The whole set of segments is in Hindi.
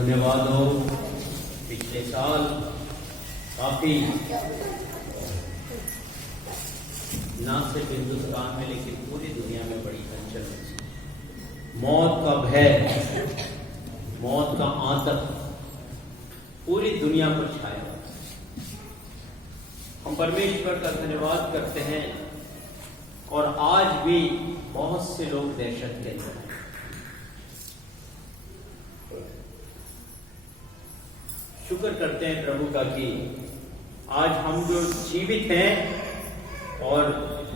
धन्यवाद हो। पिछले साल काफी न सिर्फ हिंदुस्तान में लेकिन पूरी दुनिया में बड़ी हलचल हुई। मौत का भय, मौत का आतंक पूरी दुनिया पर छाया। हम परमेश्वर का धन्यवाद करते हैं और आज भी बहुत से लोग दहशत के अंदर हैं। शुक्र करते हैं प्रभु का कि आज हम जो जीवित हैं और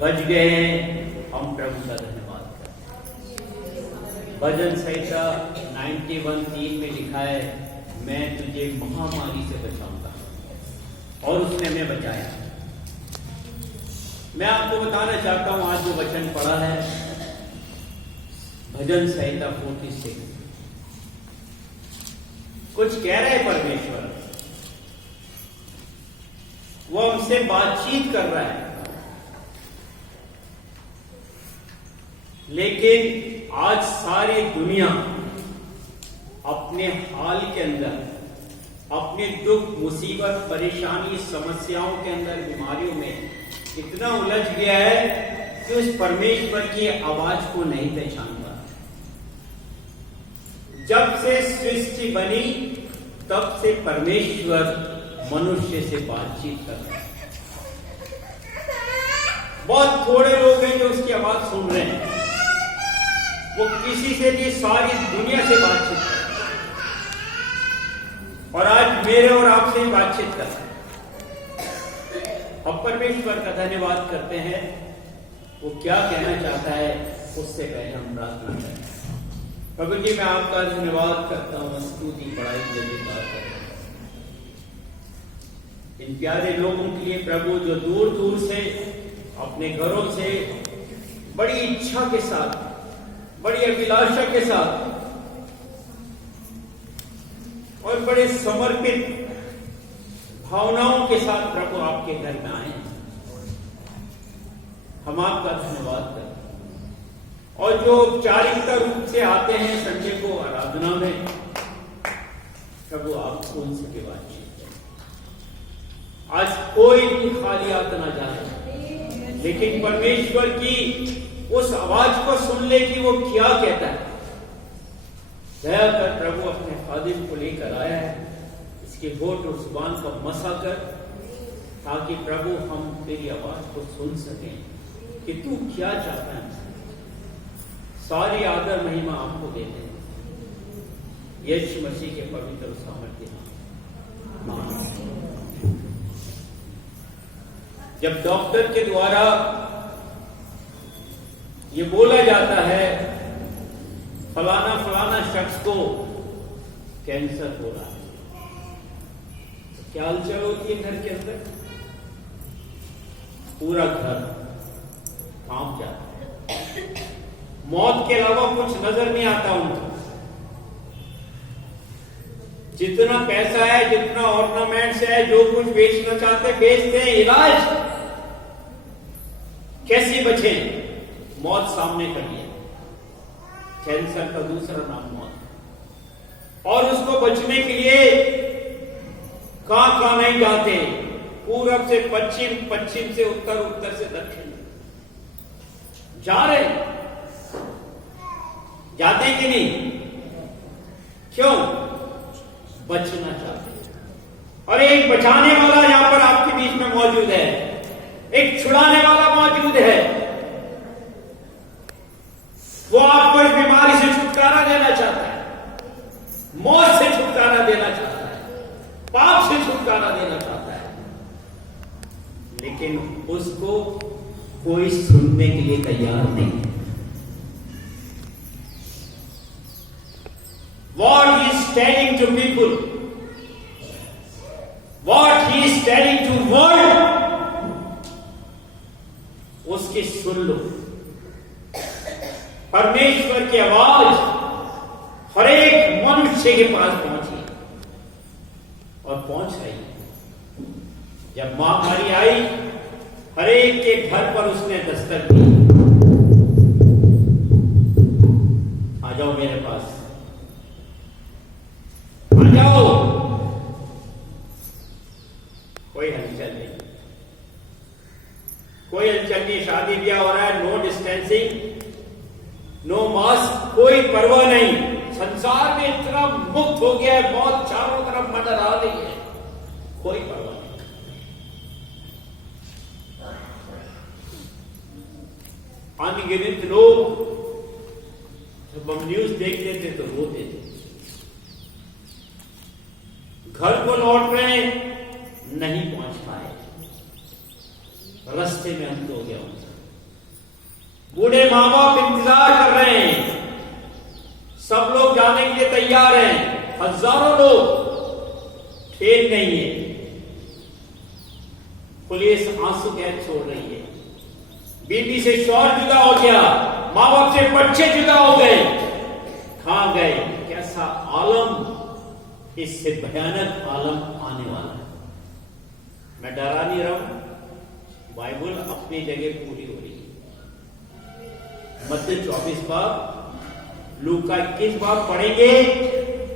बच गए हैं, हम प्रभु का धन्यवाद करते हैं। भजन संहिता 91:3 में लिखा है, मैं तुझे महामारी से बचाऊंगा, और उसने हमें बचाया। मैं आपको बताना चाहता हूं, आज जो वचन पढ़ा है भजन संहिता 46, कुछ कह रहे परमेश्वर, वो हमसे बातचीत कर रहा है। लेकिन आज सारी दुनिया अपने हाल के अंदर, अपने दुख, मुसीबत, परेशानी, समस्याओं के अंदर, बीमारियों में इतना उलझ गया है कि उस परमेश्वर की आवाज को नहीं पहचान पा। जब से सृष्टि बनी तब से परमेश्वर मनुष्य से बातचीत कर रहा है। बहुत थोड़े लोग हैं जो उसकी आवाज सुन रहे हैं। वो किसी से भी, सारी दुनिया से बातचीत कर रहा है, और आज मेरे और आपसे ही बातचीत कर रहा है। हम परमेश्वर का धन्यवाद करते हैं। वो क्या कहना चाहता है उससे पहले हम प्रार्थना करें। प्रभु जी, मैं आपका धन्यवाद करता हूं, स्तुति बड़ाई करता हूं इन प्यारे लोगों के लिए प्रभु, जो दूर दूर से अपने घरों से बड़ी इच्छा के साथ, बड़ी अभिलाषा के साथ और बड़े समर्पित भावनाओं के साथ प्रभु आपके घर में आए। हम आपका धन्यवाद करते हैं। और जो औपचारिकता रूप से आते हैं संडे को आराधना में, प्रभु आप उनसे भी बातचीत करें। आज कोई भी खाली हाथ ना जाए, लेकिन परमेश्वर की उस आवाज को सुन ले कि वो क्या कहता है। दया कर प्रभु अपने खादिम को लेकर आया है, इसके होठ और जुबान को मसा कर, ताकि प्रभु हम तेरी आवाज को सुन सकें कि तू क्या चाहता है। सारी आदर महिमा आपको देते हैं यीशु मसीह के पवित्र सामर्थ्य नाम। जब डॉक्टर के द्वारा ये बोला जाता है फलाना फलाना शख्स को कैंसर हो रहा है, तो क्या हलचल होती है घर के अंदर? पूरा घर कांप जाता है। मौत के अलावा कुछ नजर नहीं आता उनको। जितना पैसा है, जितना ऑर्नामेंट्स है, जो कुछ बेचना चाहते बेचते हैं। इलाज कैसे बचे? मौत सामने खड़ी है। कैंसर का दूसरा नाम मौत। और उसको बचने के लिए कहां कहां नहीं जाते, पूरब से पश्चिम, पश्चिम से उत्तर, उत्तर से दक्षिण जा रहे। जाते कि नहीं? क्यों? बचना चाहते हैं। और एक बचाने वाला यहां पर आपके बीच में मौजूद है, एक छुड़ाने वाला मौजूद है। वो आपको इस बीमारी से छुटकारा देना चाहता है, मौत से छुटकारा देना चाहता है, पाप से छुटकारा देना चाहता है। लेकिन उसको कोई सुनने के लिए तैयार नहीं है। What he is telling to people, what he is telling to world, उसकी सुन लो। परमेश्वर की आवाज हर एक मनुष्य के पास पहुंची और पहुंच रही। जब महामारी आई, हर एक के घर पर उसने दस्तक दी। आ जाओ मेरे पास, मीडिया हो रहा है, नो डिस्टेंसिंग, नो मास्क, कोई परवाह नहीं। संसार में इतना मुक्त हो गया है, बहुत चारों तरफ मंडरा रही है, कोई परवाह नहीं। अनगिनत लोग जब हम न्यूज देखते थे तो रोते थे, घर को लौट रहे नहीं पहुंच पाए, रास्ते में अंत हो गया उनका। बूढ़े माँ बाप इंतजार कर रहे हैं, सब लोग जाने के लिए तैयार हैं, हजारों लोग, ट्रेन नहीं है, पुलिस आंसू गैस छोड़ रही है, बीवी से शौहर जुदा हो गया, माँ बाप से बच्चे जुदा हो गए, कहां गए? कैसा आलम, इससे भयानक आलम आने वाला है। मैं डरा नहीं रहा हूं, बाइबल अपनी जगह पूरी हो रही है। मत्ती 24 बाब, लूका 21 बाब पढ़ेंगे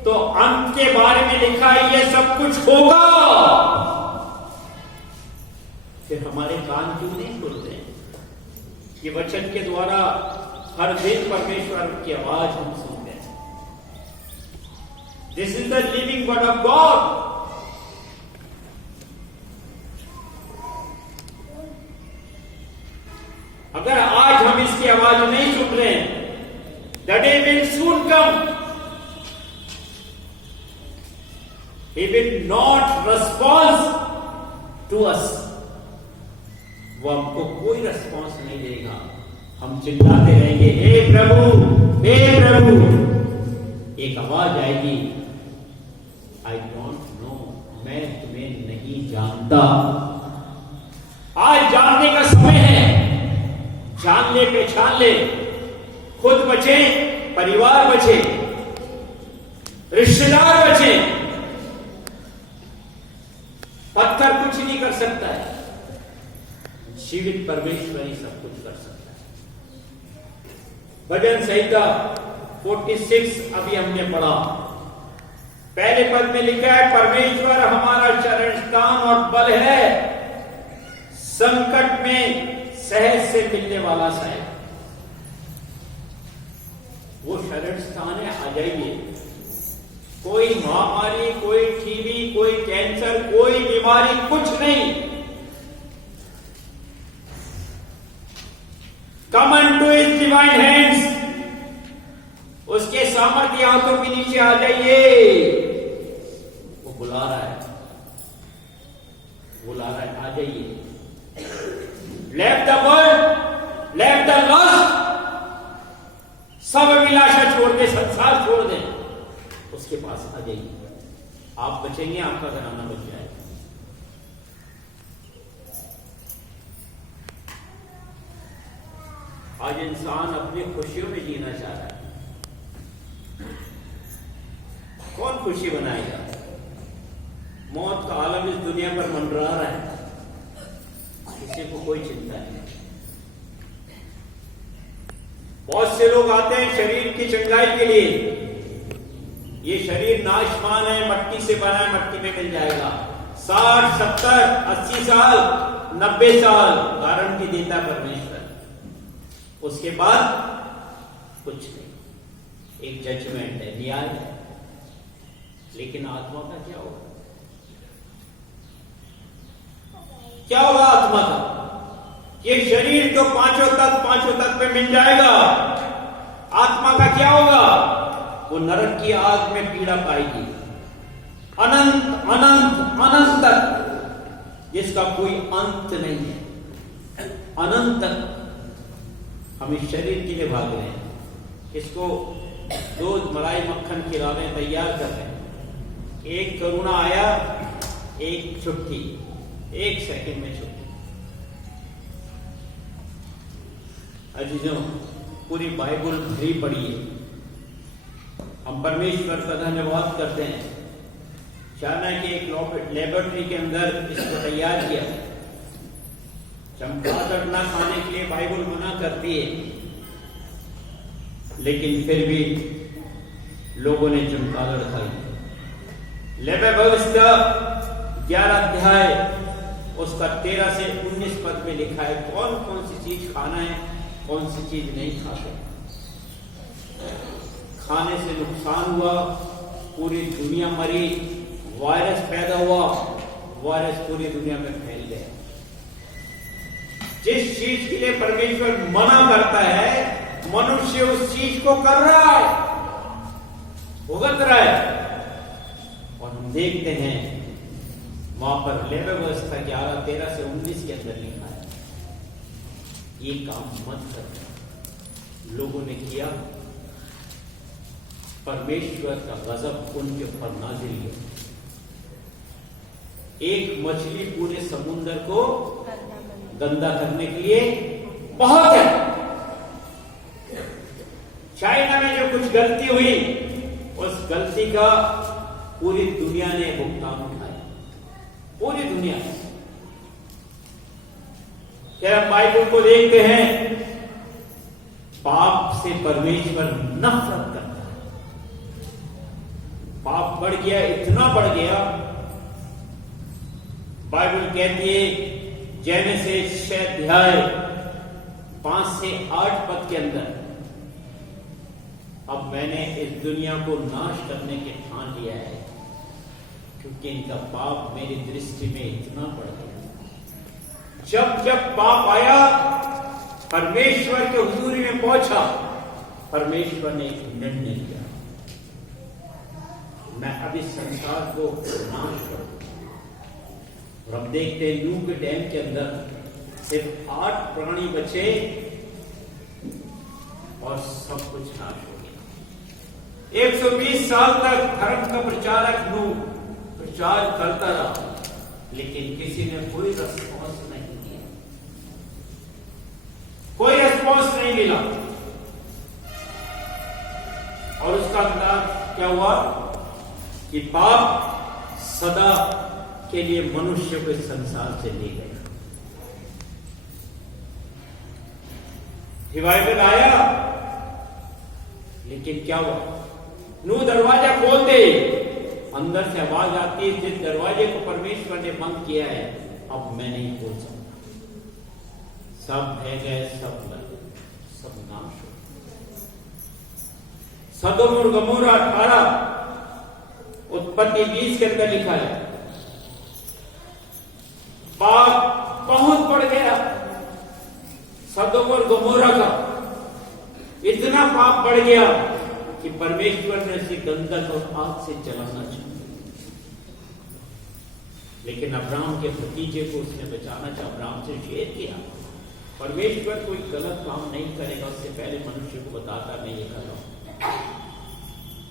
तो अंत के बारे में लिखा है ये सब कुछ होगा। फिर हमारे कान क्यों नहीं खुलते हैं? ये वचन के द्वारा हर दिन परमेश्वर की आवाज हम सुनते हैं। This is the living word of God. अगर आज हम इसकी आवाज नहीं सुन रहे हैं, the day will soon come, he will not response to us. वो हमको कोई रिस्पॉन्स नहीं देगा, हम चिल्लाते रहेंगे, हे प्रभु, हे प्रभु। एक आवाज आएगी, आई डोंट नो, मैं तुम्हें नहीं जानता। आज जानने का समय है, जान ले पहचान ले, खुद बचे, परिवार बचे, रिश्तेदार बचे। पत्थर कुछ नहीं कर सकता है, जीवित परमेश्वर ही सब कुछ कर सकता है। भजन संहिता 46 अभी हमने पढ़ा, पहले पद में लिखा है, परमेश्वर हमारा शरण स्थान और बल है, संकट में सहज से मिलने वाला साहेब। वो शरण स्थान है, आ जाइए। कोई महामारी, कोई टीबी, कोई कैंसर, कोई बीमारी, कुछ नहीं। कम अनटू हिज डिवाइन हैंड्स, उसके सामर्थ्य हाथों के नीचे आ जाइए। वो बुला रहा है, बुला रहा है, आ जाइए। Left the world, left the lust, सब अभिलाषा छोड़ दे, संसार छोड़ दे, उसके पास आ जाइए। आप बचेंगे, आपका घराना बच जाएगा। आज इंसान अपनी खुशियों में जीना चाह रहा है। कौन खुशी बनाएगा? मौत का आलम इस दुनिया पर मंडरा रहा है, किसी को कोई चिंता नहीं। बहुत से लोग आते हैं शरीर की चंगाई के लिए। ये शरीर नाशवान है, मट्टी से बना है, मट्टी में मिल जाएगा। 60, 70, 80 साल, 90 साल गारंटी देता परमेश्वर। उसके बाद कुछ नहीं, एक जजमेंट है, न्याय है। लेकिन आत्मा का क्या होगा? क्या होगा आत्मा का? ये शरीर तो पांचों तत्व में मिल जाएगा। आत्मा का क्या होगा? वो नरक की आग में पीड़ा पाएगी, अनंत अनंत अनंत तक, जिसका कोई अंत नहीं है। अनंत तक हम इस शरीर के लिए भाग रहे हैं, इसको दूध मलाई मक्खन खिलाने तैयार कर रहे हैं। एक करुणा आया, एक छुट्टी, 1 सेकंड में छुट्टी। अजीजों, पूरी बाइबल भरी पड़ी है। हम परमेश्वर का धन्यवाद करते हैं। चाइना की एक लेबोरेटरी के अंदर इसको तैयार किया। चमगादड़ न खाने के लिए बाइबल मना करती है, लेकिन फिर भी लोगों ने चमगादड़ खाई। लेबे भविष्य 11 अध्याय उसका 13 से 19 पद में लिखा है कौन कौन सी चीज खाना है, कौन सी चीज नहीं खाते। खाने से नुकसान हुआ, पूरी दुनिया मरी, वायरस पैदा हुआ, वायरस पूरी दुनिया में फैल गया। जिस चीज के लिए परमेश्वर मना करता है, मनुष्य उस चीज को कर रहा है, भुगत रहा है। और हम देखते हैं वहां पर लेवीवस्था 11:13 से 19 के अंदर लिखा है ये काम मत करना। लोगों ने किया, परमेश्वर का गजब उनके ऊपर नाजिल हुआ। एक मछली पूरे समुद्र को गंदा करने के लिए बहुत है। चाइना में जो कुछ गलती हुई, उस गलती का पूरी दुनिया ने भुगतान उठाया, पूरी दुनिया। फिर हम बाइबल को देखते हैं, पाप से परमेश्वर नफरत करता है। पाप बढ़ गया, इतना बढ़ गया, बाइबल कहती है जेनेसिस 6 अध्याय 5 से 8 पद के अंदर, अब मैंने इस दुनिया को नाश करने के ठान लिया है, क्योंकि इनका पाप मेरी दृष्टि में इतना बढ़ गया। जब जब पाप आया, परमेश्वर के हुजूरी में पहुंचा, परमेश्वर ने एक निर्णय लिया, मैं अभी संसार को नाश करूं। और हम देखते हैं नूह के डैम के अंदर सिर्फ 8 प्राणी बचे और सब कुछ नाश हो गया। 120 साल तक धर्म का प्रचारक नूह प्रचार करता रहा, लेकिन किसी ने कोई रिस्पॉन्स नहीं किया, कोई रिस्पॉन्स नहीं मिला। और उसका अंदाज क्या हुआ कि पाप सदा के लिए मनुष्य को इस संसार से ले गया। रिवाइवल आया, लेकिन क्या हुआ? नूह दरवाजा खोल दे, अंदर से आवाज आती है, जिस दरवाजे को परमेश्वर ने बंद किया है अब मैं नहीं खोल सकता। सब बह गए, सब मर गए, सब नाश हो गए। सदोम और गमोरा 18 उत्पत्ति 20 के अंदर लिखा है, पाप बहुत बढ़ गया सदोम और गमोरा का। इतना पाप बढ़ गया कि परमेश्वर ने उसे गंधक और आग से जलाना चाहिए, लेकिन अब्राहम के भतीजे को उसने बचाना चाहा, अब्राहम से शेयर किया। परमेश्वर कोई गलत काम नहीं करेगा, उससे पहले मनुष्य को बताता मैं ये कर रहा हूं।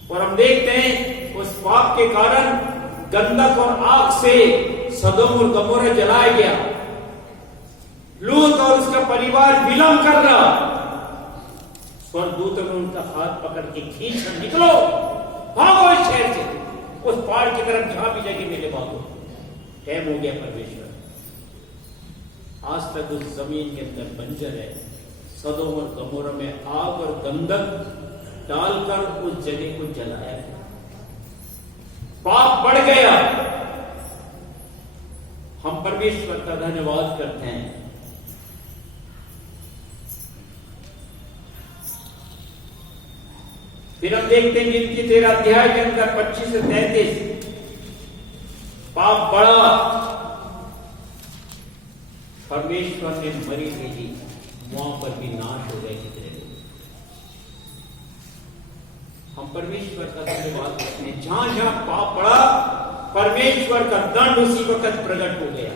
और हम देखते हैं उस पाप के कारण गंधक और आग से सदोम और गमोरा जलाया गया। लूत और उसका परिवार विलंब कर रहा, स्वर्गदूतों ने उनका हाथ पकड़ के खींच कर निकलो, भागो इस शहर से, उस पहाड़ की तरफ जहां भी जाके मेरे भागो। टाइम हो गया परमेश्वर। आज तक उस जमीन के अंदर बंजर है। सदोम और गमोरा में आग और गंधक डालकर उस जगह को जलाया गया। पाप बढ़ गया। हम परमेश्वर का धन्यवाद करते हैं। फिर हम देखते हैं गिनती 13 अध्याय के अंदर 25 से 33 पाप बढ़ा, परमेश्वर ने मरी भेजी, वहां पर भी नाश हो गए कितने लोग। हम परमेश्वर का धन्यवाद करते हैं। जहां जहां पाप बढ़ा, परमेश्वर का दंड उसी वक्त प्रकट हो गया।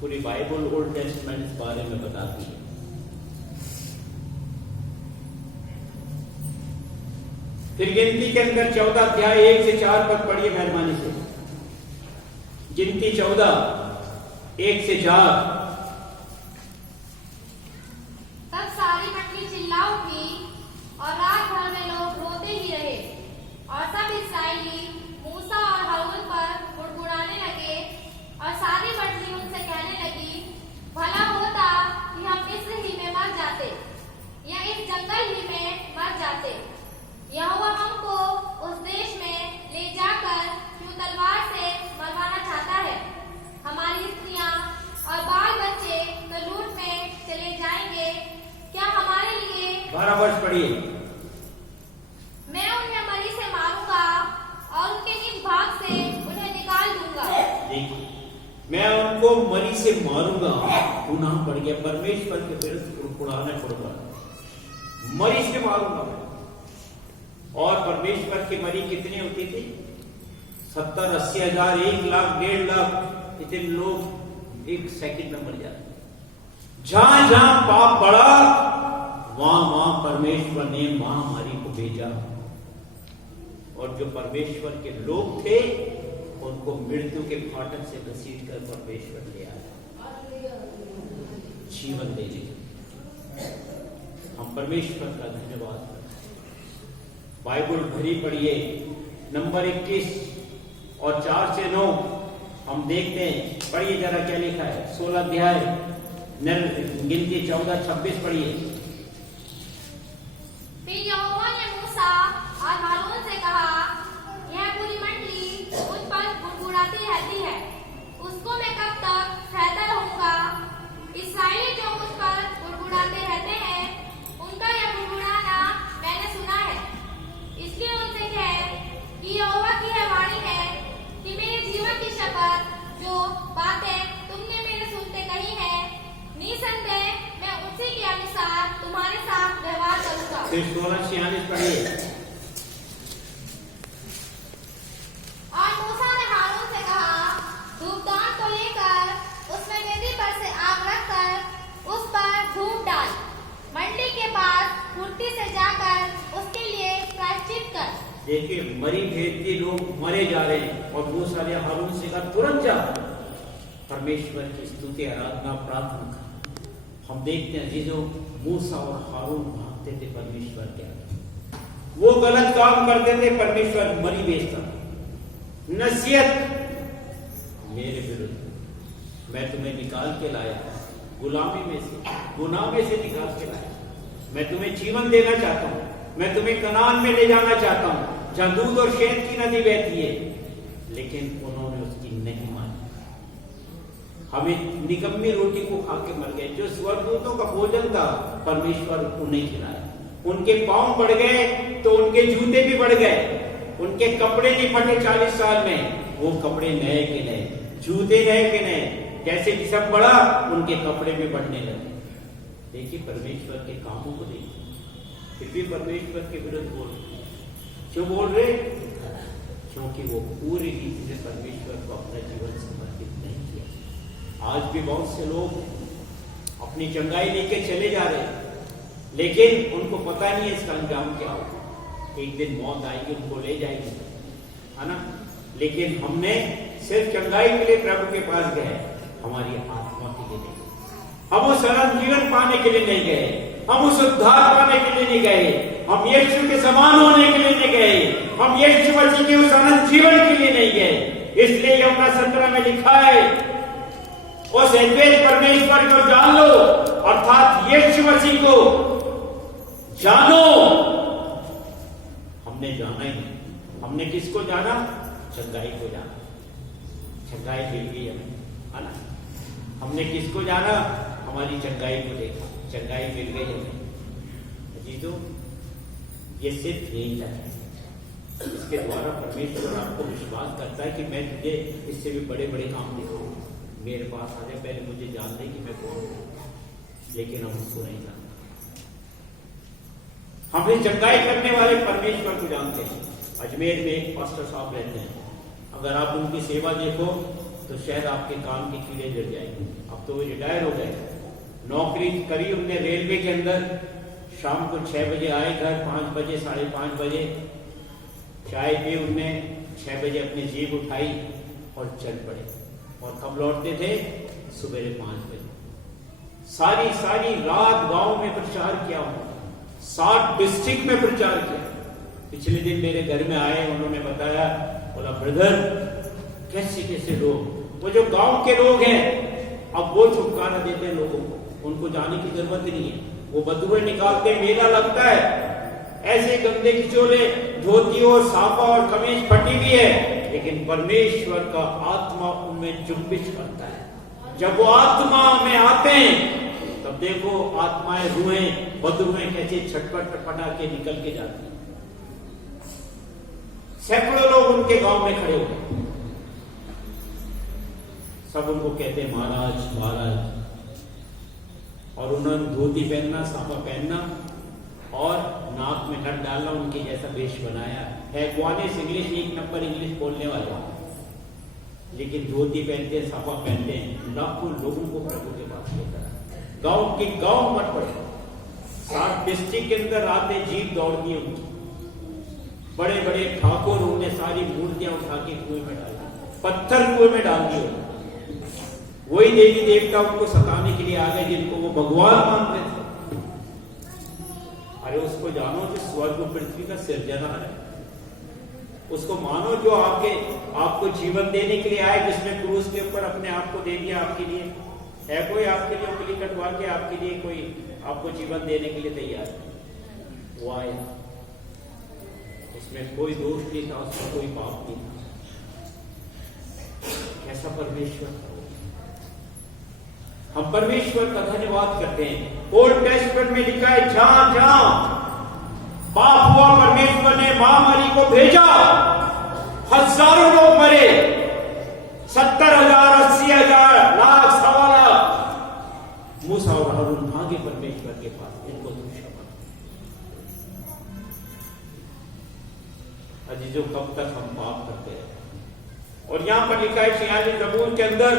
पूरी बाइबल ओल्ड टेस्टमेंट इस बारे में बताती है। फिर गिनती के अंदर 14 अध्याय 1 से 4 पद पढ़िए मेहरबानी से। गिनती 14 1 से 4। तब सारी मंडली चिल्ला उठी और रात भर में लोग रोते ही रहे, और सब इस्राएली मूसा और हारून पर बुड़बुड़ाने लगे। और सारी मंडली उनसे कहने लगी, भला होता कि हम मिस्र ही में मर जाते या इस जंगल ही में मर जाते। यहोवा हमको उस देश में ले जाकर क्यों तलवार से मरवाना चाहता है? हमारी स्त्रियां से मारूंगा, गुनाह बढ़ गया, परमेश्वर के विरुद्ध उड़ाने पड़ूंगा, मरी से मारूंगा मैं। और परमेश्वर की मरी कितनी होती थी? 70-80 हजार, 1 लाख, 1.5 लाख, इतने लोग 1 सेकंड में मर जाते। जहां जहां पाप बढ़ा, वहां वहां परमेश्वर ने महामारी को भेजा, और जो परमेश्वर के लोग थे उनको मृत्यु के फाटक से घसीट कर परमेश्वर ले आया जीवन देने। हम परमेश्वर का धन्यवाद करते। बाइबल भरी पढ़िए, नंबर 21 और 4 से 9 हम देखते हैं। पढ़िए जरा क्या लिखा है। 16 अध्याय गिनती 14-26 पढ़िए। फिर यहोवा ने मूसा और हारून से कहा, यह पूरी मंडली मुझ पर गुड़गुड़ाती रहती है, उसको मैं कब तक सहता रहूंगा? इस्राएली जो मुझ पर गुड़गुड़ाते रहते हैं, उनका यह गुड़गुड़ाना मैंने सुना है। इसलिए उनसे कह कि यहोवा की यह वाणी है कि मेरे जीवन की शपथ, जो बातें तुमने मेरे सुनते कही है, निसंदेह मैं उसी के अनुसार तुम्हारे साथ व्यवहार करूंगा। फिर 16:46 पढ़िए। और मूसा ने हारून से कहा, धूपदान को लेकर उसमें वेदी पर से आग रखकर उस पर धूप डाल, मंडली के पास फुर्ती से जाकर उसके लिए प्रायश्चित कर। देखिए, मरी भेदती लोग मरे जा रहे हैं, और मूसा ने हारून से कहा तुरंत जा परमेश्वर की स्तुति, आराधना, प्रार्थना कर। हम देखते हैं जीजो, मूसा और हारून भागते थे परमेश्वर के आगे, वो गलत काम करते थे, परमेश्वर मरी भेजता। नसीहत मेरे विरुद्ध, मैं तुम्हें निकाल के लाया गुलामी में से, गुनाह में से निकाल के लाया, मैं तुम्हें जीवन देना चाहता हूं, मैं तुम्हें कनान में ले जाना चाहता हूं, जहां दूध और शहद की नदी बहती है। लेकिन उन्होंने उसकी नहीं मानी, हमें निकम्मी रोटी को खा के मर गए। जो स्वर्गदूतों का भोजन था, परमेश्वर उन्हें खिलाया। उनके पांव बढ़ गए तो उनके जूते भी बढ़ गए, उनके कपड़े नहीं फटे 40 साल में, वो कपड़े नए के नए, जूते नए के नए। जैसे कि सब बढ़ा, उनके कपड़े भी बढ़ने लगे। देखिए परमेश्वर के कामों को देखिए, फिर भी परमेश्वर के विरुद्ध बोल रहे। क्यों बोल रहे? क्योंकि वो पूरी रीति से परमेश्वर को अपना जीवन समर्पित नहीं किया। आज भी बहुत से लोग अपनी चंगाई लेके चले जा रहे हैं, लेकिन उनको पता नहीं है इसका अंजाम क्या होगा। एक दिन मौत आएगी, उनको ले जाएगी, है ना। लेकिन हमने सिर्फ चंगाई के लिए प्रभु के पास गए, हमारी आत्मा के लिए नहीं। हम उस अनंत जीवन पाने के लिए नहीं गए, हम उस उद्धार पाने के लिए नहीं गए, हम यीशु के समान होने के लिए नहीं गए, हम यीशु मसीह के उस अनंत जीवन के लिए नहीं गए। इसलिए यूहन्ना 17 में लिखा है, उस अद्वैत परमेश्वर को जान लो, अर्थात यीशु मसीह को जानो। हमने जाना ही नहीं। हमने किसको जाना? चंगाई को जाना। चंगाई मिल गई हमें, है ना। हमने किसको जाना? हमारी चंगाई को देखा, चंगाई मिल गई हमें। अजीजों, ये सिर्फ यही है, इसके द्वारा परमेश्वर आपको विश्वास करता है कि मैं तुझे इससे भी बड़े बड़े काम दिखाऊंगा। मेरे पास आ जाए, पहले मुझे जान ले कि मैं कौन हूं, लेकिन हम उसको नहीं जानते। हमें चंगाई करने वाले परमेश्वर को जानते हैं। अजमेर में एक पास्टर साहब रहते हैं, अगर आप उनकी सेवा देखो तो शायद आपके कान की कीड़े जड़ जाएंगे। अब तो वो रिटायर हो गए, नौकरी करी उनने रेलवे के अंदर। शाम को 6 बजे आए घर, 5 बजे 5:30 बजे चाय पी उनने, 6 बजे अपनी जीप उठाई और चल पड़े। और कब लौटते थे? सुबह 5 बजे। सारी रात गांव में प्रचार किया उन्होंने, 60 डिस्ट्रिक्ट में प्रचार किया। पिछले दिन मेरे घर में आए, उन्होंने बताया, बोला ब्रदर कैसे लोग, वो जो गांव के लोग हैं, अब वो छुटकारा देते हैं लोगों को, उनको जाने की जरूरत नहीं है। वो बदुए निकालते, मेला लगता है, ऐसे गंदे किचोले, धोती और साफा और कमीज फटी भी है, लेकिन परमेश्वर का आत्मा उनमें जुम्बिश करता है। जब वो आत्मा में आते हैं, तब देखो आत्माएं, रूहें, बदुए कैसे छटपट पटा के निकल के जाती है। सैकड़ों लोग उनके गांव में खड़े हुए, सब उनको कहते हैं महाराज महाराज। और उन्होंने धोती पहनना, साफा पहनना और नाक में नट डालना, उनके जैसा वेश बनाया है। ग्वानिश इंग्लिश, एक नंबर इंग्लिश बोलने वाला, लेकिन धोती पहनते हैं, साफा पहनते हैं, लाखों लोगों को प्रभु के पास लेकर गांव के गांव मत पड़े, 60 डिस्ट्रिक्ट के अंदर आते जीप दौड़ती है उनकी। बड़े बड़े ठाकुर उन्हें सारी मूर्तियां उठा के कुएं में डाल, पत्थर कुएं में डाल दिए। वही देवी देवता उनको सताने के लिए आ गए जिनको वो भगवान मानते थे। अरे उसको जानो जो स्वर्ग पृथ्वी का सिरजनहार है, उसको मानो जो आपको जीवन देने के लिए आए, जिसने क्रूस के ऊपर अपने आप को दे दिया आपके लिए। है कोई आपके लिए उंगली कटवा के आपके लिए कोई आपको जीवन देने के लिए तैयार? वो आया, उसमें कोई दोष नहीं था, उसमें कोई पाप नहीं था। कैसा परमेश्वर था। हम परमेश्वर का धन्यवाद करते हैं। ओल्ड टेस्टमेंट में लिखा है, जहां जहां पाप हुआ परमेश्वर ने महामारी को भेजा, हजारों लोग मरे, 70,000, 80,000, लाख, 1.25 लाख। मूसा और हारून भागे परमेश्वर के पास, इनको तो क्षमा। अजीजों, कब तक हम पाप करते हैं? और यहां पर लिखा है 46 ज़बूर के अंदर,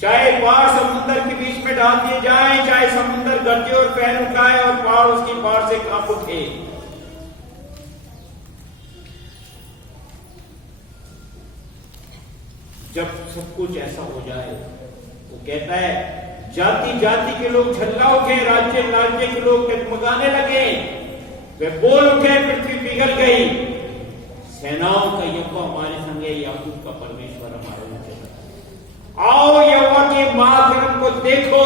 चाहे पहाड़ समुद्र के बीच में डाल दिए जाए, चाहे समुद्र गरजे और पैर उठाए और पहाड़ उसकी पार से कांप उठे, जब सब कुछ ऐसा हो जाए, वो कहता है जाति जाति के लोग झल्ला उठे, राज्य राज्य के लोग डगमगाने लगे, वे बोल उठे, पृथ्वी पिघल गई। सेनाओं का यहोवा हमारे संग है, याकूब का परमेश्वर हमारा ऊंचे। आओ यहोवा के महाक्रम को देखो,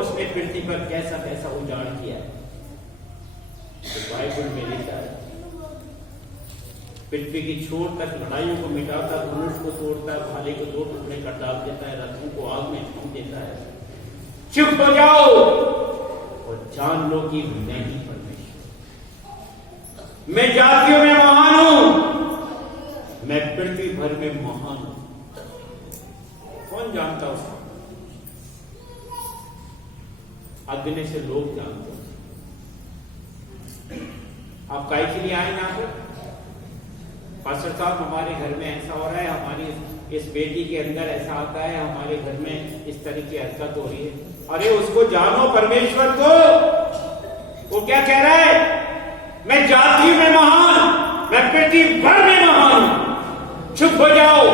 उसने पृथ्वी पर कैसा कैसा उजाड़ किया। तो बाइबल में लिखा है, पृथ्वी की छोर तक लड़ाइयों को मिटाता, धनुष को तोड़ता है, भाले को 2 टुकड़े कर डाल देता है, रथों को आग में झोंक देता है। चुप हो जाओ और जान लो कि मैं ही परमेश्वर, मैं जातियों में महान हूं, मैं पृथ्वी भर में महान हूं। कौन जानता उसको? अग्नि से लोग जानते हैं। आप काय के लिए आए ना? पास्टर साहब, हमारे घर में ऐसा हो रहा है, हमारी इस बेटी के अंदर ऐसा आता है, हमारे घर में इस तरह की हरकत हो रही है। अरे उसको जानो, परमेश्वर को। वो क्या कह रहा है? मैं जातियों में महान, मैं पृथ्वी भर में महान हूं। चुप हो जाओ,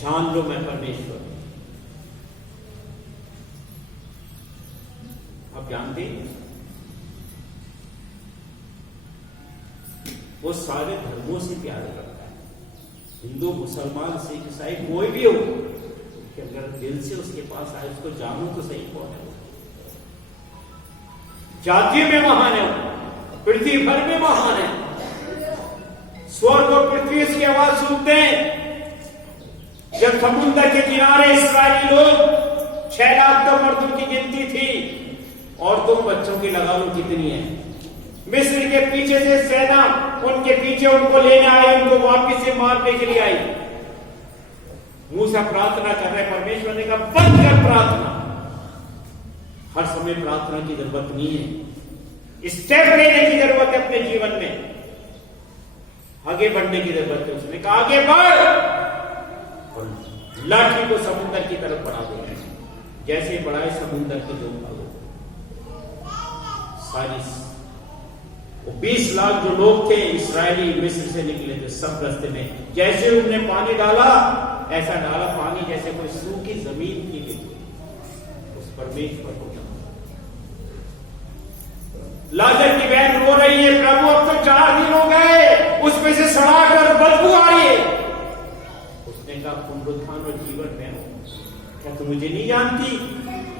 जान लो मैं परमेश्वर। आप जानते हैं, वो सारे धर्मों से प्यार करता है, हिंदू, मुसलमान, सिख, ईसाई, कोई भी हो, कि अगर दिल से उसके पास आए, उसको जानो तो सही कौन है वो। जातियों में महान है, पृथ्वी भर में महान है। स्वर्ग और पृथ्वी इसकी आवाज सुनते हैं। जब समुद्र के किनारे इस्राएली लोग 6 लाख तो मर्दों की गिनती थी, और तुम बच्चों की लगा लो कितनी है। मिस्र के पीछे से सेना उनके पीछे उनको लेने आई, उनको वापिस से मारने के लिए आई। मूसा प्रार्थना कर रहे, परमेश्वर ने कहा बंद कर प्रार्थना। हर समय प्रार्थना की जरूरत नहीं है, स्टेप लेने की जरूरत है अपने जीवन में, आगे बढ़ने की जरूरत है। उसने कहा आगे बढ़, और लाठी को समुद्र की तरफ बढ़ा दे। जैसे बढ़ाए, समुद्र के 2 भागों, सारी 20 लाख जो लोग थे इस्राएली मिस्र से निकले थे, सब रास्ते में जैसे उन्होंने पानी डाला, ऐसा डाला पानी जैसे कोई सूखी जमीन की गई। उस परमेश्वर को लाजर की बहन रो रही है, प्रभु अब तो 4 दिन हो गए, उसमें से सड़ा कर बदबू आ रही है। उसने कहा पुनरुत्थान और जीवन में हूं, क्या तुम मुझे नहीं जानती?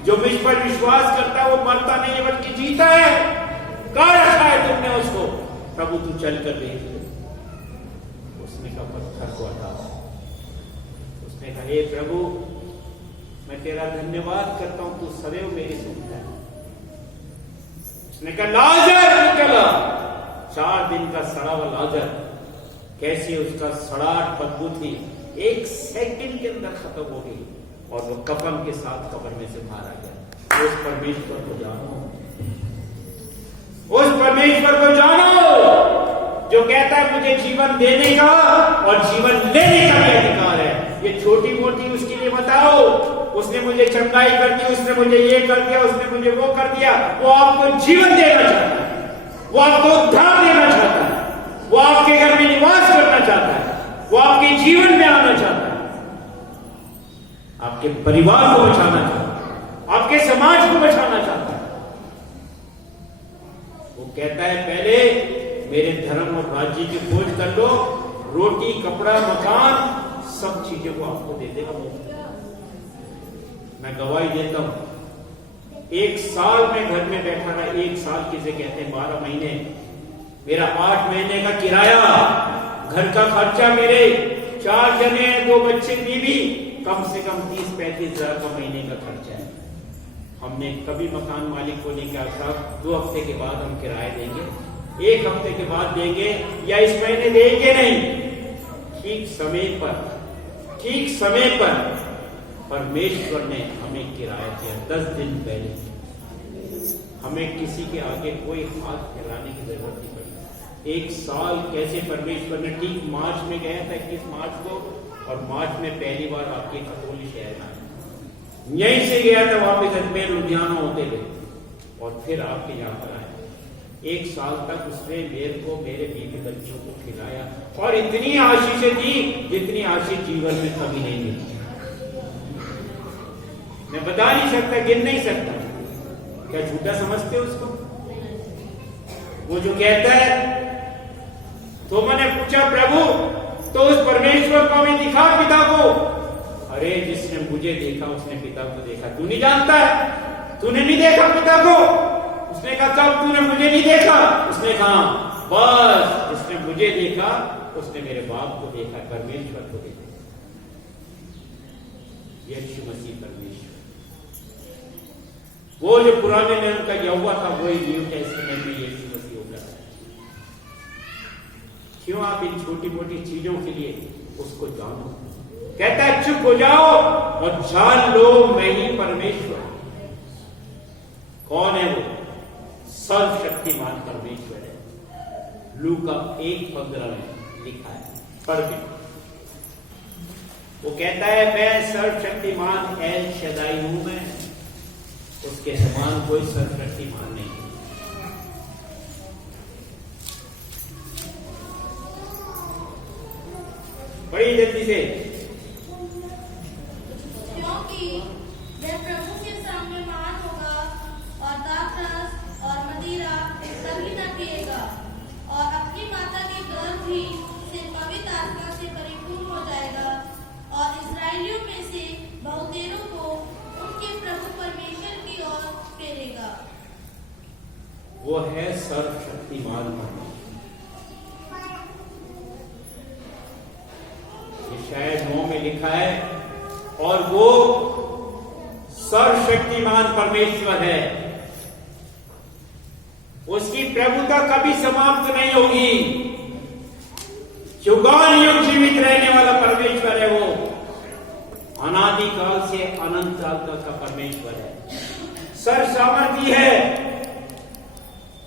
जो मुझ पर विश्वास करता है वो मरता नहीं है बल्कि जीता है। कहा रखा है तुमने उसको? प्रभु तू चल कर देख ले। उसने कहा पत्थर को हटा। उसने कहा हे प्रभु, मैं तेरा धन्यवाद करता हूं, तू सदैव मेरी सुनता है। उसने कहा लाजर निकला। 4 दिन का सड़ा हुआ लाजर, कैसी उसका सड़ाहट बदबू थी, 1 सेकंड के अंदर खत्म हो गई और वो कफन के साथ कब्र में से बाहर आ गया। उस परमेश्वर को जानो, उस परमेश्वर को जानो जो कहता है मुझे जीवन देने का और जीवन लेने का भी अधिकार है। ये छोटी मोटी उसके लिए बताओ, उसने मुझे चंगाई कर दी, उसने मुझे ये कर दिया, उसने मुझे वो कर दिया। वो आपको जीवन देना चाहता है, वो आपको उद्धार देना चाहता है, वो आपके घर में निवास करना चाहता है, वो आपके जीवन में आना चाहता है, आपके परिवार को बचाना चाहता है, आपके समाज को बचाना चाहता है। वो कहता है पहले मेरे धर्म और राज्य की खोज कर लो, रोटी कपड़ा मकान सब चीजों को आपको दे देगा। मैं गवाही देता हूं, 1 साल में घर में बैठा रहा, 1 साल किसे कहते हैं 12 महीने, मेरा 8 महीने का किराया, घर का खर्चा, मेरे 4 जने, 2 बच्चे, बीवी, कम से कम 30-35 हजार का महीने का खर्चा है। हमने कभी मकान मालिक को नहीं कहा साहब 2 हफ्ते के बाद हम किराया देंगे, 1 हफ्ते के बाद देंगे या इस महीने देंगे नहीं। ठीक समय पर परमेश्वर ने हमें किराया दिया। 10 दिन पहले हमें किसी के आगे कोई हाथ फैलाने की जरूरत नहीं पड़ी। 1 साल कैसे परमेश्वर ने, ठीक मार्च में गया था 21 मार्च को, और मार्च में पहली बार आपके खतौली शहर में यहीं से गया था वापिस अजमेर लुधियाना होते हुए और फिर आपके यहाँ पर आया। 1 साल तक उसने मेरे को, मेरे बीवी बच्चियों को खिलाया और इतनी आशीषें दी जितनी आशीष जीवन में कभी नहीं मिली। मैं बता नहीं सकता, गिन नहीं सकता। क्या झूठा समझते हो उसको? वो जो कहता है, तो मैंने पूछा प्रभु तो उस परमेश्वर को हमें दिखा पिता को। अरे जिसने मुझे देखा उसने पिता को देखा। तू नहीं जानता है, तूने नहीं देखा पिता को? उसने कहा कब तूने मुझे नहीं देखा? उसने कहा बस जिसने मुझे देखा उसने मेरे बाप को देखा, परमेश्वर को देखा। यीशु मसीह परमेश्वर, वो जो पुराने नियम का यहोवा था वही न्यू टेस्टामेंट में यीशु मसीह होगा। क्यों आप इन छोटी मोटी चीजों के लिए उसको जानो? कहता है चुप हो जाओ और जान लो मैं ही परमेश्वर। कौन है वो? सर्वशक्तिमान परमेश्वर है। लूका 1:15 में लिखा है परमेश्वर। वो कहता है मैं सर्वशक्तिमान एल शदाई हूं, मैं उसके समान कोई सर्वशक्तिमान नहीं। बड़ी जल्दी से, क्योंकि वह प्रभु के सामने महान होगा और दाखरस और मदिरा कभी न पिएगा और अपनी माता के गर्भ भी से पवित्र आत्मा से परिपूर्ण हो जाएगा और इस्राएलियों में से बहुतेरों को उनके प्रभु परमेश्वर की ओर फेरेगा। वो है सर्वशक्तिमान परमेश्वर। शायद 9 में लिखा है और वो सर्वशक्तिमान परमेश्वर है। उसकी प्रभुता कभी समाप्त नहीं होगी। युगान युग जीवित रहने वाला परमेश्वर है। वो अनादि काल से अनंत काल तक का परमेश्वर है। सर्व सामर्थी है।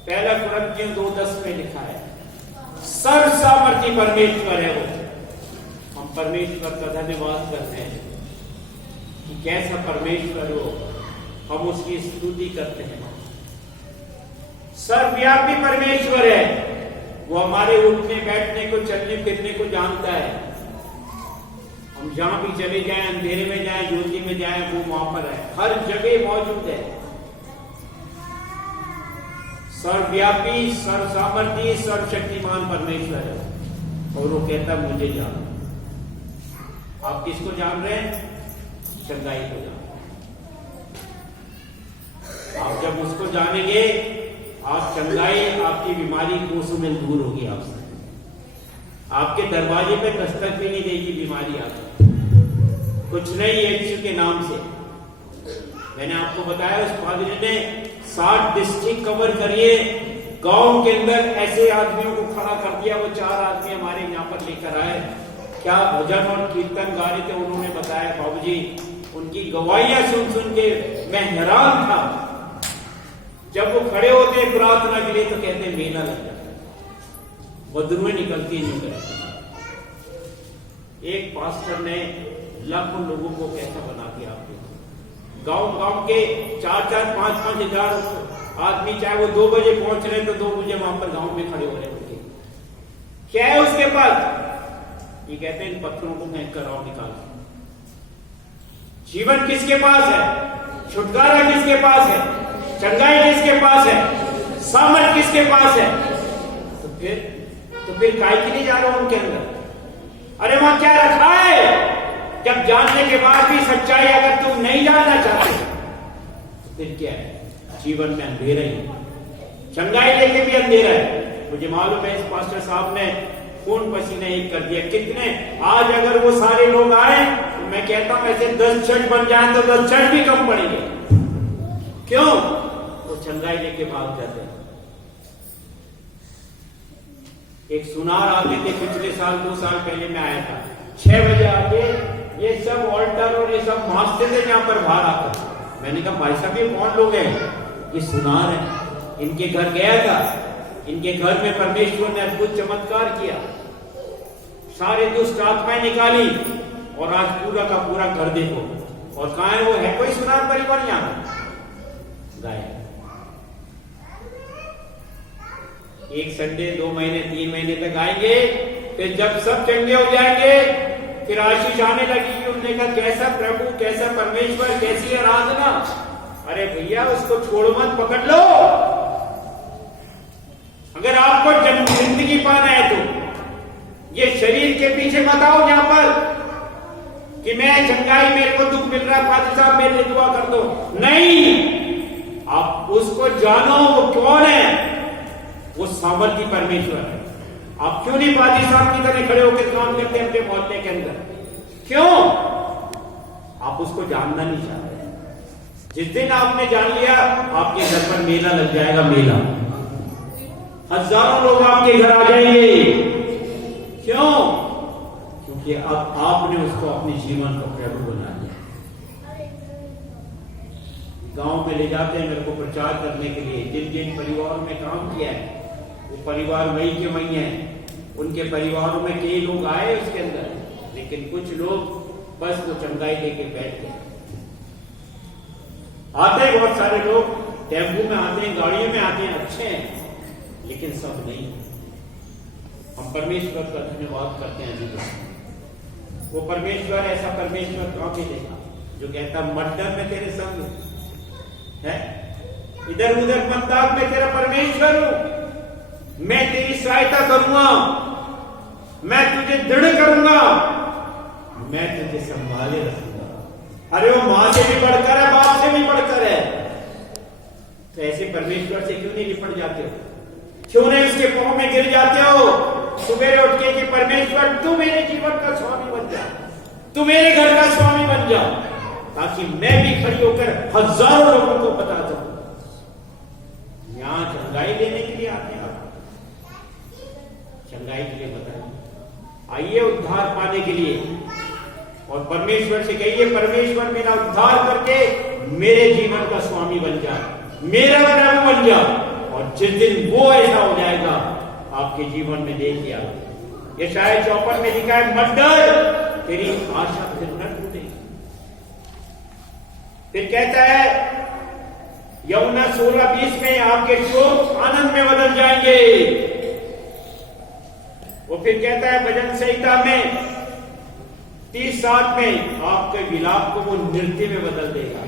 पहला कुरिन्थियों 2:10 में लिखा है सर्व सामर्थी परमेश्वर है वो। हम परमेश्वर का धन्यवाद करते हैं कि कैसा परमेश्वर हो, हम उसकी स्तुति करते हैं। सर्वव्यापी परमेश्वर है। वो हमारे उठने बैठने को, चलने फिरने को जानता है। हम जहां भी चले जाएं, अंधेरे में जाएं, ज्योति में जाएं, वो वहां पर है, हर जगह मौजूद है। सर्वव्यापी, सर्वसामर्थी, सर्वशक्तिमान परमेश्वर है और वो कहता मुझे जानो। आप किसको जान रहे हैं? चंगाई को जान। आप जब उसको जानेंगे, आप चंगाई, आपकी बीमारी कोसों में दूर होगी आपसे। आपके दरवाजे पे दस्तक भी नहीं देगी बीमारी आपको। कुछ नहीं, यीशु के नाम से। मैंने आपको बताया उस पादरी ने 60 डिस्ट्रिक्ट कवर करिए, गांव के अंदर ऐसे आदमियों को खड़ा कर दिया। वो 4 आदमी हमारे यहाँ पर लेकर आए क्या भजन और कीर्तन गा रहे थे, उन्होंने बताया बाबूजी उनकी गवाहियां सुन सुन के मैं हैरान था। जब वो खड़े होते प्रार्थना के लिए तो कहते मेला लग जाता, बदरुएं निकलती नहीं करती। एक पास्टर ने लाखों लोगों को कैसा बना दिया आपके गांव गांव के 4-4, 5-5 हजार आदमी, चाहे वो 2 बजे पहुंच रहे तो 2 बजे वहां पर गांव में खड़े हो रहे थे। क्या है उसके पास? ये कहते हैं इन पत्थरों को फेंक कर आओ, निकाल। जीवन किसके पास है? छुटकारा किसके पास है? चंगाई किसके पास है? सामर्थ किसके पास है? तो फिर काय के लिए जा रहा हूं उनके अंदर? अरे वहां क्या रखा है? जब जानने के बाद भी सच्चाई अगर तुम नहीं जानना चाहते तो फिर क्या है? जीवन में अंधेरा ही, चंगाई लेके भी अंधेरा है। मुझे मालूम है इस पास्टर साहब ने खून पसीने एक कर दिया। कितने आज अगर वो सारे लोग आए तो मैं कहता हूं ऐसे 10 चर्च बन जाए तो 10 चर्च भी कम पड़ेंगे। क्यों? वो चंगाई लेके भाग जाते हैं। एक सुनार आते थे पिछले साल, 2 साल पहले मैं आया था, 6 बजे आके ये सब ऑल्टर और ये सब भागते थे यहाँ पर बाहर आकर। मैंने कहा भाई साहब ये कौन लोग हैं? ये सुनार है। इनके घर गया था, इनके घर में परमेश्वर ने अद्भुत चमत्कार किया, सारे दुष्ट आत्माएं निकाली और आज पूरा का पूरा घर देखो। और कहां है वो? है कोई सुनार परिवार यहां गाय? एक संडे 2 महीने 3 महीने तक आएंगे, फिर जब सब चंगे हो जाएंगे फिर आशीष आने लगेगी। उन्होंने कहा कैसा प्रभु, कैसा परमेश्वर, कैसी आराधना। अरे भैया उसको छोड़ो मत, पकड़ लो। अगर आपको जिंदगी पाना है तो ये शरीर के पीछे मत आओ यहां पर कि मैं चंगाई, मेरे को दुख मिल रहा है फादर साहब मेरे लिए दुआ कर दो। नहीं, आप उसको जानो वो कौन है। वो सामर्थी परमेश्वर है। आप क्यों नहीं पादी साहब की तरह खड़े होकर काम करते हैं अपने मोहल्ले के अंदर? क्यों? आप उसको जानना नहीं चाहते। जिस दिन आपने जान लिया आपके घर पर मेला लग जाएगा, मेला। हजारों लोग आपके घर आ जाएंगे। क्यों? क्योंकि अब आपने उसको अपने जीवन का प्रभु बना लिया। गांव में ले जाते हैं मेरे को प्रचार करने के लिए। जिन जिन परिवारों में काम किया है वो परिवार वही के वही हैं। उनके परिवारों में कई लोग आए उसके अंदर, लेकिन कुछ लोग बस वो चंगाई लेके बैठ गए। आते हैं बहुत सारे लोग, टेम्पू में आते हैं, गाड़ियों में आते हैं, अच्छे हैं, लेकिन सब नहीं। हम परमेश्वर का धन्यवाद करते हैं जी। वो परमेश्वर ऐसा परमेश्वर कहां मिलेगा जो कहता मर्डर में तेरे संग है, इधर उधर मतदान में तेरा परमेश्वर हूं, मैं तेरी सहायता करूंगा, मैं तुझे दृढ़ करूंगा, मैं तुझे संभाले रखूंगा। अरे वो मां से भी बढ़कर है, बाप से भी बढ़कर है। तो ऐसे परमेश्वर से क्यों नहीं निपट जाते हो? क्यों नहीं उसके पांव में गिर जाते हो सुबह उठ के कि परमेश्वर तू मेरे जीवन का स्वामी बन जा, तू मेरे घर का स्वामी बन जा, ताकि मैं भी खड़ी होकर हजारों लोगों को बता सकूं। यहां चंगाई देने के लिए आते हैं, चंगाई के लिए बताइए, आइए उद्धार पाने के लिए। और परमेश्वर से कहिए परमेश्वर मेरा उद्धार करके मेरे जीवन का स्वामी बन जा, मेरा प्रभु बन जा। और जिस दिन वो ऐसा हो जाएगा आपके जीवन में देखिए, यशायाह 54 में लिखा है मत डर, तेरी आशा फिर न टूटेगी। फिर कहता है यूहन्ना 16:20 में आपके शोक आनंद में बदल जाएंगे। वो फिर कहता है भजन संहिता में 30:7 में आपके विलाप को वो नृत्य में बदल देगा।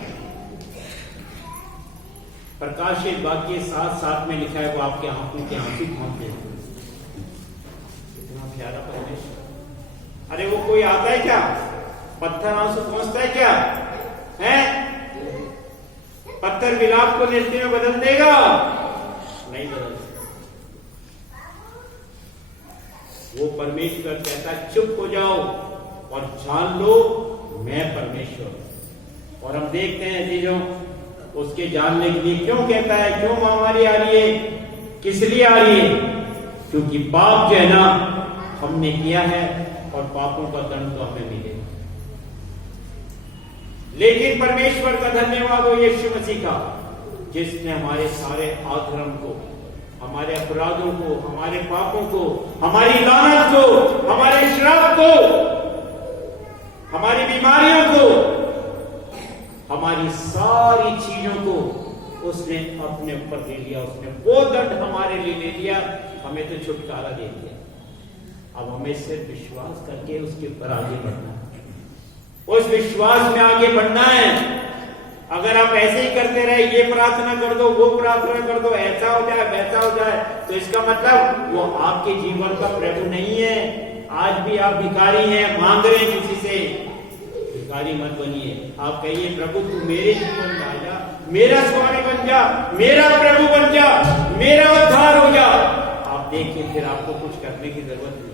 प्रकाशित वाक्य 7:7 में लिखा है वो आपके आंखों के आंसू पहुंच देगा। इतना प्यारा परमेश्वर। अरे वो कोई आता है क्या? पत्थर आंसू पहुंचता है क्या? है? पत्थर विलाप को नृत्य में बदल देगा? नहीं बदल सकता। वो परमेश्वर कहता है चुप हो जाओ और जान लो मैं परमेश्वर। और हम देखते हैं चीजों उसके जानने के लिए क्यों कहता है, क्यों महामारी आ रही है, किस लिए आ रही है? क्योंकि पाप जो है ना हमने किया है, और पापों का दंड तो हमें मिलेगा। लेकिन परमेश्वर का धन्यवाद हो यीशु मसीह का, जिसने हमारे सारे अधर्म को, हमारे अपराधों को, हमारे पापों को, हमारी लानत को, हमारे श्राप को, हमारी बीमारियों को, हमारी सारी चीजों को उसने अपने ऊपर ले लिया। उसने वो दंड हमारे लिए ले लिया, हमें तो छुटकारा दे दिया। अब हमें सिर्फ विश्वास करके उसके ऊपर आगे बढ़ना है, उस विश्वास में आगे बढ़ना है। अगर आप ऐसे ही करते रहे, ये प्रार्थना कर दो, वो प्रार्थना कर दो, ऐसा हो जाए, वैसा हो जाए, तो इसका मतलब वो आपके जीवन का प्रभु नहीं है। आज भी आप भिखारी हैं, मांग रहे हैं किसी से। भिखारी मत बनिए। आप कहिए, प्रभु तू मेरे जीवन में आ जा, मेरा स्वामी बन जा, मेरा प्रभु बन जा, मेरा उद्धार हो जा। आप देखिए, फिर आपको कुछ करने की जरूरत नहीं।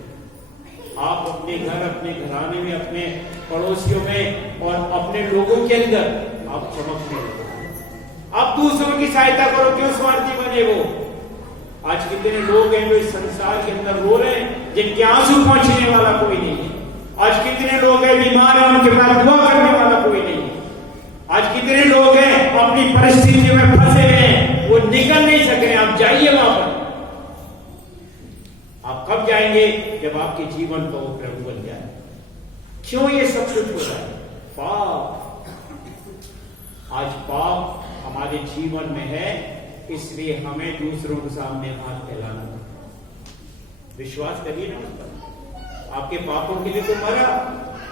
आप अपने घर, अपने घराने में, अपने पड़ोसियों में और अपने लोगों के अंदर आप चमकने लगो। आप दूसरों की सहायता करो। क्यों स्वार्थी बने वो? आज कितने लोग हैं जो इस संसार के अंदर रो रहे हैं, जिनके आंसू पहुंचने वाला कोई नहीं है। आज कितने लोग हैं बीमार हैं, उनके पास दुआ करने वाला कोई नहीं है। आज कितने लोग हैं अपनी परिस्थितियों में फंसे हुए हैं, वो निकल नहीं सक रहे। आप जाइए वहां पर। आप कब जाएंगे? जब आपके जीवन का वो प्रभु बन जाए। क्यों ये सब कुछ हो रहा है? पाप। आज पाप हमारे जीवन में है, इसलिए हमें दूसरों के सामने हाथ फैलाना। विश्वास करिए ना उस पर। आपके पापों के लिए तो मरा।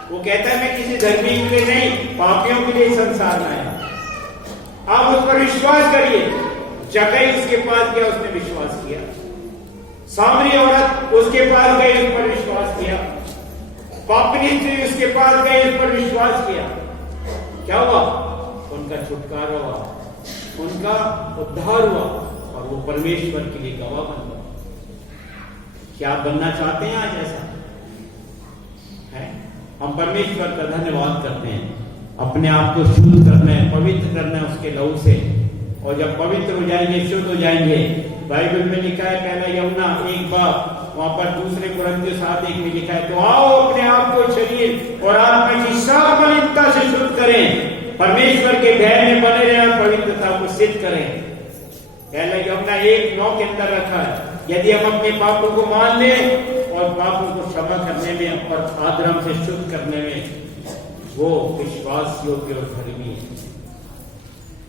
वो कहता है मैं किसी धर्मी के लिए नहीं, पापियों के लिए संसार में आया। आप उस पर विश्वास करिए। जगह उसके पास गया, उसने विश्वास किया। सामरी औरत उसके पास गई, उस पर विश्वास किया। पापनी स्त्री उसके पास गई, उस पर विश्वास किया। क्या हुआ? उनका छुटकारा हुआ, उनका उद्धार हुआ और वो परमेश्वर के लिए गवाह बन गए। क्या आप बनना चाहते हैं आज ऐसा? है? हम परमेश्वर का धन्यवाद करते हैं। अपने आप को शुद्ध करना है, पवित्र करना है उसके लहू से। और जब पवित्र हो जाएंगे, शुद्ध हो जाएंगे, बाइबल में लिखा है, पहला यूहन्ना 1 वहां पर, दूसरे कुरिन्थियों 7:1 में लिखा है, तो आओ अपने आप को शरीर और आत्मा की सब मलिनता से शुद्ध करें, परमेश्वर के भय में बने रहें और पवित्रता को सिद्ध करें। पहला यूहन्ना 1:9 के अंदर रखा है। यदि हम अपने पापों को मान लें और पापों को क्षमा करने में और अधर्म से शुद्ध करने में वो विश्वास योग्य और धर्मी है।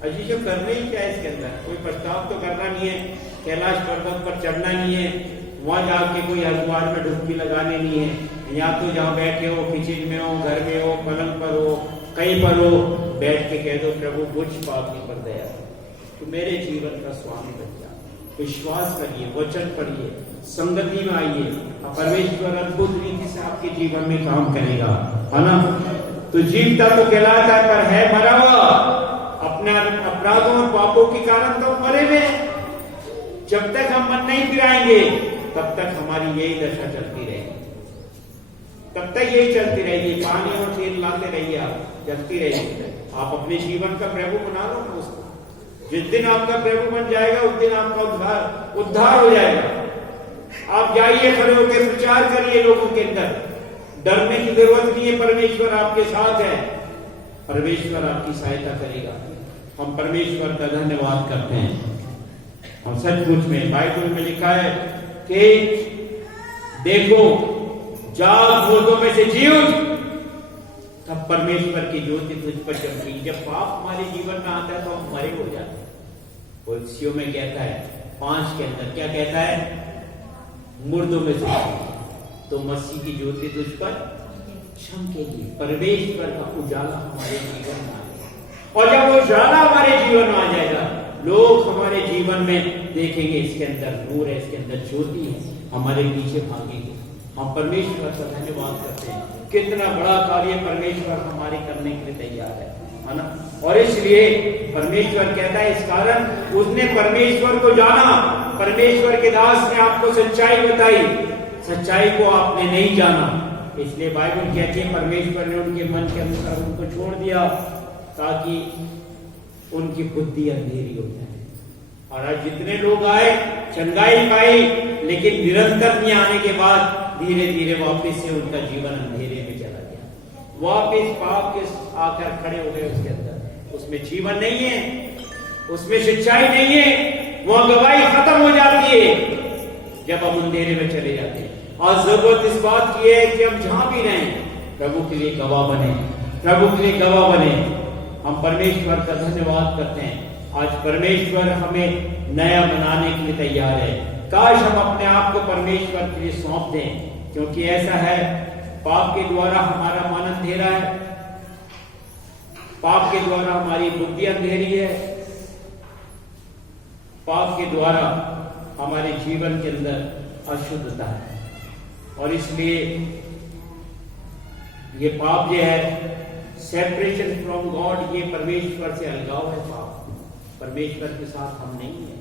अजी जो करना ही क्या है इसके अंदर? कोई प्रस्ताव तो करना नहीं है, कैलाश पर्वत पर चढ़ना नहीं है, वहां जाके कोई हरिद्वार में डुबकी लगाने नहीं है। या तो जहां बैठे हो, किचन में हो, घर में हो, पलंग पर हो, कहीं पर हो, बैठ के कह दो प्रभु मुझ पापी पर दया, तो मेरे जीवन का स्वामी बन जा। विश्वास करिए, वचन पढ़िए, संगति में आइए, परमेश्वर अद्भुत रीति से आपके जीवन में काम करेगा, है ना? तो जीवता तो कहलाता है पर है मरा हुआ। अपने अपराधों और पापों के कारण तो मरे हुए। जब तक हम मन नहीं फिराएंगे तब तक हमारी यही दशा चलती रहेगी, तब तक यही चलती रहेगी। पानी और तेल लाते रहिए, आप चलती रहेगी। आप अपने जीवन का प्रभु बना लो ना उसको। जिस दिन आपका प्रभु बन जाएगा उस दिन आपका उद्धार हो जाएगा। आप जाइए, खड़े होकर प्रचार करिए लोगों के अंदर। डरने की जरूरत नहीं है, परमेश्वर आपके साथ है, परमेश्वर आपकी सहायता करेगा। हम परमेश्वर का धन्यवाद करते हैं। हम सचमुच में बाइबल में लिखा है कि देखो जाग मुर्दों में से जी उठ, तब परमेश्वर की ज्योति तुझ पर चमकी। जब पाप हमारे जीवन में आता है तो हम मरे हो जाते हैं। कोलसियों में कहता है 5 के अंदर, क्या कहता है? मुर्दों में से तो मसीह की ज्योति तुझ पर चमकेगी। परमेश्वर का उजाला हमारे जीवन में आएगा, और जब वो उजाला हमारे जीवन में आ जाएगा, लोग हमारे जीवन में देखेंगे इसके अंदर नूर है, इसके अंदर ज्योति है, हमारे पीछे भागेंगे। हम परमेश्वर का धन्यवाद करते हैं। कितना बड़ा कार्य परमेश्वर हमारे करने के लिए तैयार है ना? और इसलिए परमेश्वर कहता है, इस कारण उसने परमेश्वर को जाना। परमेश्वर के दास ने आपको सच्चाई बताई, सच्चाई को आपने नहीं जाना, इसलिए बाइबल कहती है परमेश्वर ने उनके मन के अनुसार उनको छोड़ दिया ताकि उनकी बुद्धि अंधेरी हो जाए। और आज जितने लोग आए, चंगाई पाई, लेकिन निरंतर नहीं आने के बाद धीरे धीरे वापस से उनका जीवन अंधेरे में चला गया, वापस पाप के आकर खड़े हो गए उसके अंदर। उसमें जीवन नहीं है, उसमें सच्चाई नहीं है, वो गवाही खत्म हो जाती है जब हम अंधेरे में चले जाते हैं। आज जरूरत इस बात की है कि हम जहां भी रहें प्रभु के लिए गवाह बने, प्रभु के लिए गवाह बने। हम परमेश्वर का धन्यवाद करते हैं, आज परमेश्वर हमें नया बनाने के लिए तैयार है। काश हम अपने आप को परमेश्वर के लिए सौंप दें, क्योंकि ऐसा है पाप के द्वारा हमारा मन अंधेरा है, पाप के द्वारा हमारी बुद्धि अंधेरी है, पाप के द्वारा हमारे जीवन के अंदर अशुद्धता है। और इसलिए ये पाप जो है सेपरेशन फ्रॉम गॉड, ये परमेश्वर से अलगाव है। पाप परमेश्वर के साथ हम नहीं है।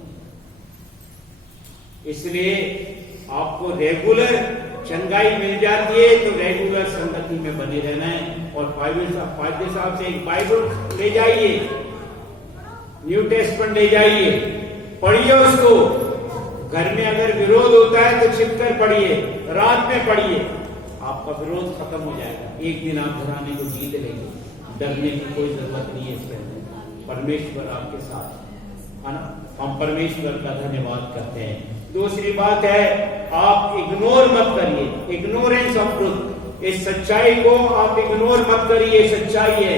इसलिए आपको रेगुलर चंगाई मिल जाती है तो रेगुलर संगति में बने रहना है। और फादर साहब से एक बाइबल ले जाइए, न्यू टेस्टमेंट ले जाइए, पढ़िए उसको। घर में अगर विरोध होता है तो छिपकर पढ़िए, रात में पढ़िए, आपका विरोध खत्म हो जाएगा। एक दिन आप घराने को जीत लेंगे, डरने की कोई जरूरत नहीं है इसके अंदर। परमेश्वर आपके साथ है ना। हम परमेश्वर का धन्यवाद करते हैं। दूसरी बात है, आप इग्नोर मत करिए, इग्नोरेंस ऑफ ट्रुथ। इस सच्चाई को आप इग्नोर मत करिए, सच्चाई है,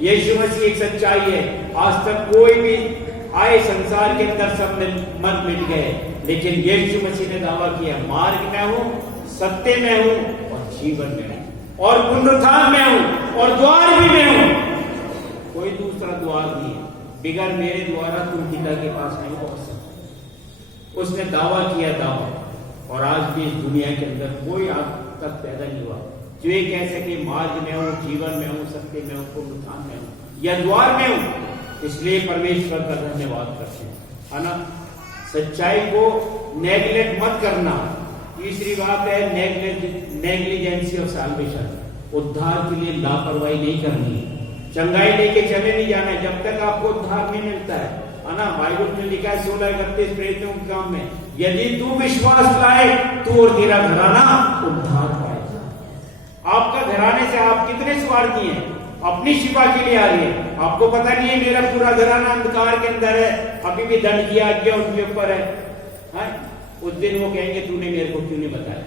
यीशु मसीह एक सच्चाई है। आज तक कोई भी आए संसार के अंदर सब मर मिट गए, लेकिन यीशु मसीह ने दावा किया, मार्ग में हूं, सत्य में हूं और जीवन में हूं और पुनरुत्थान में हूं और द्वार भी में हूं। कोई दूसरा द्वार नहीं है, बिगर मेरे द्वारा तुम पिता के पास नहीं पहुंच सकते। उसने दावा किया दावा, और आज भी इस दुनिया के अंदर कोई आज तक पैदा नहीं हुआ जो ये कह सके मार्ग में हूं, जीवन में हूं, सत्य में हूं, पुनरुत्थान में हूं या द्वार में हूं। इसलिए परमेश्वर का धन्यवाद करते हैं, है ना। सच्चाई को नेग्लेक्ट मत करना। तीसरी बात है नेग्लिजेंसी ऑफ सैल्वेशन। उद्धार के लिए लापरवाही नहीं करनी, चंगाई लेके चले नहीं जाना है जब तक आपको उद्धार नहीं मिलता है ना। बाइबल में लिखा है 16:31 प्रेरितों के काम में, यदि तू विश्वास लाए तू और तेरा घराना उद्धार पाएगा। आपका घराने से आप कितने स्वार्थी हैं, अपनी शिफा के लिए आ रही है। आपको पता नहीं है मेरा पूरा घराना अंधकार के अंदर है, अभी भी दंड की आज्ञा उनके ऊपर है। उस दिन वो कहेंगे तूने मेरे को क्यों नहीं बताया।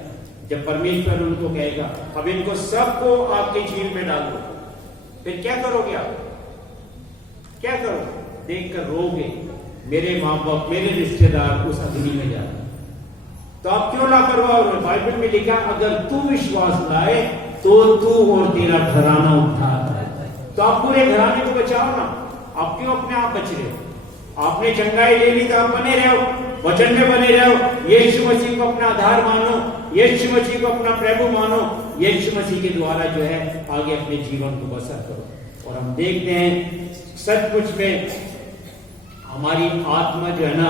जब परमेश्वर उनको कहेगा अब इनको सबको आपके झील में डाल दो, फिर क्या करोगे आप, क्या करोगे? देखकर रोगे, मेरे माँ बाप, मेरे रिश्तेदार उस अग्नि में जा रहे, तो आप क्यों लापरवाह हो? बाइबल में लिखा अगर तू विश्वास लाए तो तू और तेरा घराना उद्धार है। तो आप पूरे घराने को बचाओ ना, आप क्यों अपने आप बच रहे हो? आपने चंगाई ले ली तो आप बने रहो, वचन में बने रहो, यीशु मसीह को अपना आधार मानो, यीशु मसीह को अपना प्रभु मानो, यीशु मसीह के द्वारा जो है आगे अपने जीवन को बसर करो। और हम देखते हैं सचमुच में हमारी आत्मा जो है ना,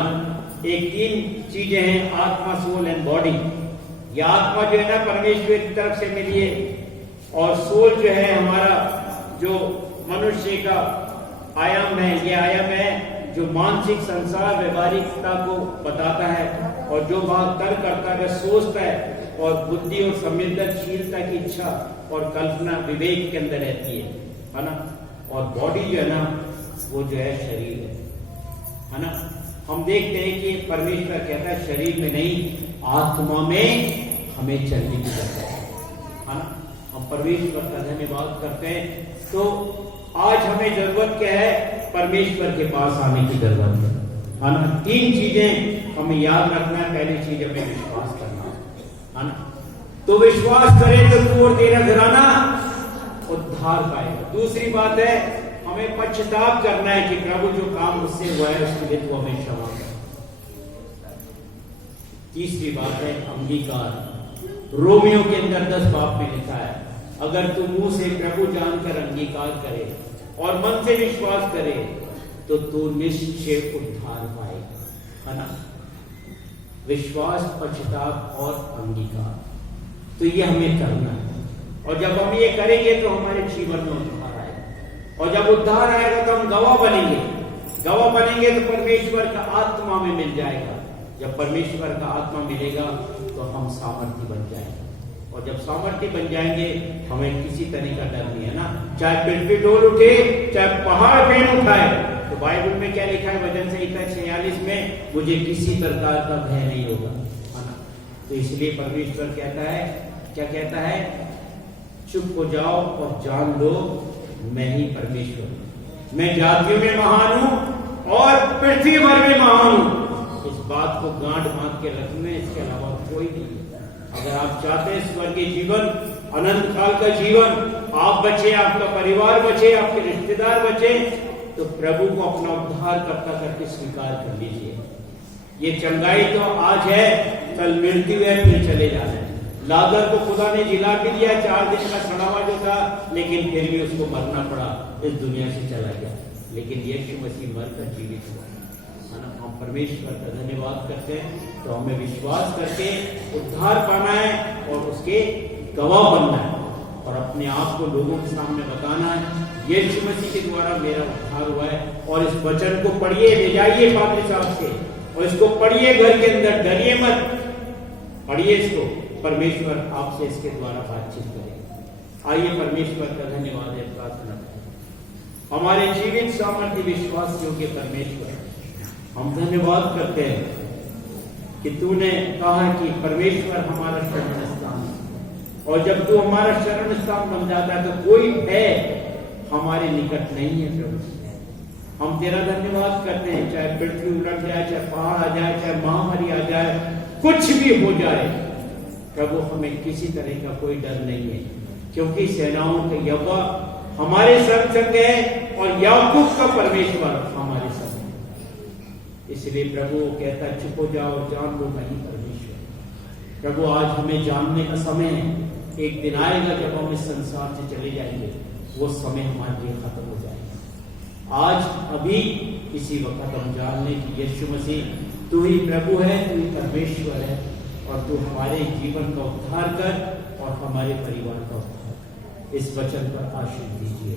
एक 3 चीजें हैं, आत्मा, सोल एंड बॉडी। यह आत्मा जो है ना परमेश्वर की तरफ से मिली है, और सोल जो है हमारा जो मनुष्य का आयाम है, ये आयाम है जो मानसिक संसार व्यवहारिकता को बताता है, और जो बात तर्क करता है, सोचता है, और बुद्धि और संवेदनशीलता की इच्छा और कल्पना विवेक के अंदर रहती है ना। और बॉडी जो है ना वो जो है शरीर है ना। हम देखते हैं कि परमेश्वर कहता है शरीर में नहीं, आत्मा में हमें चलने की जरूरत है ना। हम परमेश्वर का धन्यवाद करते हैं। तो आज हमें जरूरत क्या है? परमेश्वर के पास आने की जरूरत है ना। 3 चीजें हमें याद रखना है। पहली चीज हमें विश्वास करना है ना। तो विश्वास करें तो तू और तेरा घराना उद्धार पाएगा। दूसरी बात है हमें पश्चाताप करना है कि प्रभु जो काम मुझसे हुआ है उसके लिए तू हमें क्षमा कर। तीसरी बात है अंगीकार। रोमियो के अंदर 10 बाब में लिखा है, अगर तू मुंह से प्रभु जानकर अंगीकार करे और मन से विश्वास करे तो तू निश्चय उद्धार पाएगा, है ना। विश्वास, पश्चाताप और अंगीकार, तो ये हमें करना है। और जब हम ये करेंगे तो हमारे जीवन में उद्धार आएगा, और जब उद्धार आएगा तो हम गवाह बनेंगे। गवाह बनेंगे तो परमेश्वर का आत्मा में मिल जाएगा। जब परमेश्वर का आत्मा मिलेगा तो हम सामर्थ्य बन जाएंगे। और जब सामर्थ्य बन जाएंगे हमें किसी तरह का डर नहीं है ना। चाहे पृथ्वी डोल उठे, चाहे पहाड़ फेन उठाए, तो बाइबल में क्या लिखा है वचन संहिता 46 में, मुझे किसी प्रकार का भय नहीं होगा, है ना। तो इसलिए परमेश्वर कहता है, क्या कहता है, चुप हो जाओ और जान लो मैं ही परमेश्वर हूं, मैं जातियों में महान हूं और पृथ्वी भर में महान हूं। इस बात को गांठ बांध के रखना, इसके अलावा कोई नहीं है। अगर आप चाहते हैं स्वर्गीय जीवन, अनंत काल का जीवन, आप बचे, आपका परिवार बचे, आपके रिश्तेदार बचे, तो प्रभु को अपना उद्धारकर्ता करके स्वीकार कर लीजिए। ये चंगाई तो आज है, कल मृत्यु है, फिर चले जाना है। लाजर को खुदा ने जिला भी दिया, 4 दिन का सड़ा हुआ जो था, लेकिन फिर भी उसको मरना पड़ा, इस दुनिया से चला गया। लेकिन यीशु मसीह मरकर जीवित हुआ, है ना। हम परमेश्वर का धन्यवाद करते हैं। तो हमें विश्वास करके उद्धार पाना है और उसके गवाह बनना है और अपने आप को लोगों के सामने बताना है, यीशु मसीह के द्वारा मेरा उद्धार हुआ है। और इस वचन को पढ़िए, ले जाइए पादरी साहब से, और इसको पढ़िए घर के अंदर, डरिए मत, पढ़िए इसको। परमेश्वर आपसे इसके द्वारा बातचीत करें। आइए परमेश्वर का धन्यवाद है, प्रार्थना करें। हमारे जीवित सामर्थ्य विश्वास योग्य परमेश्वर, हम धन्यवाद करते हैं कि तूने कहा कि परमेश्वर हमारा शरण स्थान है, और जब तू हमारा शरण स्थान बन जाता है तो कोई है हमारे निकट नहीं है। प्रभु हम तेरा धन्यवाद करते हैं, चाहे पृथ्वी उलट जाए, चाहे पहाड़ आ जाए, चाहे महामारी आ जाए, कुछ भी हो जाए, प्रभु हमें किसी तरह का कोई डर नहीं है, क्योंकि सेनाओं के यहोवा हमारे संग है और याकूब का परमेश्वर हमारे संग है। इसलिए प्रभु कहता है, चुप हो जाओ, जान लो मैं ही परमेश्वर। प्रभु आज हमें जानने का समय है, एक दिन आएगा जब हम इस संसार से चले जाएंगे, वो समय हमारे लिए खत्म हो जाएगा। आज अभी इसी वक्त हम जान लें कि यीशु मसीह तू ही प्रभु है, तू ही परमेश्वर है, और तू हमारे जीवन का उद्धार कर और हमारे परिवार का उद्धार कर। इस वचन पर आशीष दीजिए।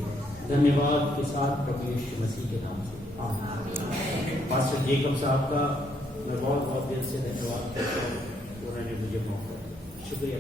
धन्यवाद के साथ प्रभु यीशु मसीह के नाम से आमीन। पास्टर जेकब साहब का मैं बहुत बहुत दिल से धन्यवाद करता हूँ, उन्होंने मुझे मौका दिया। शुक्रिया।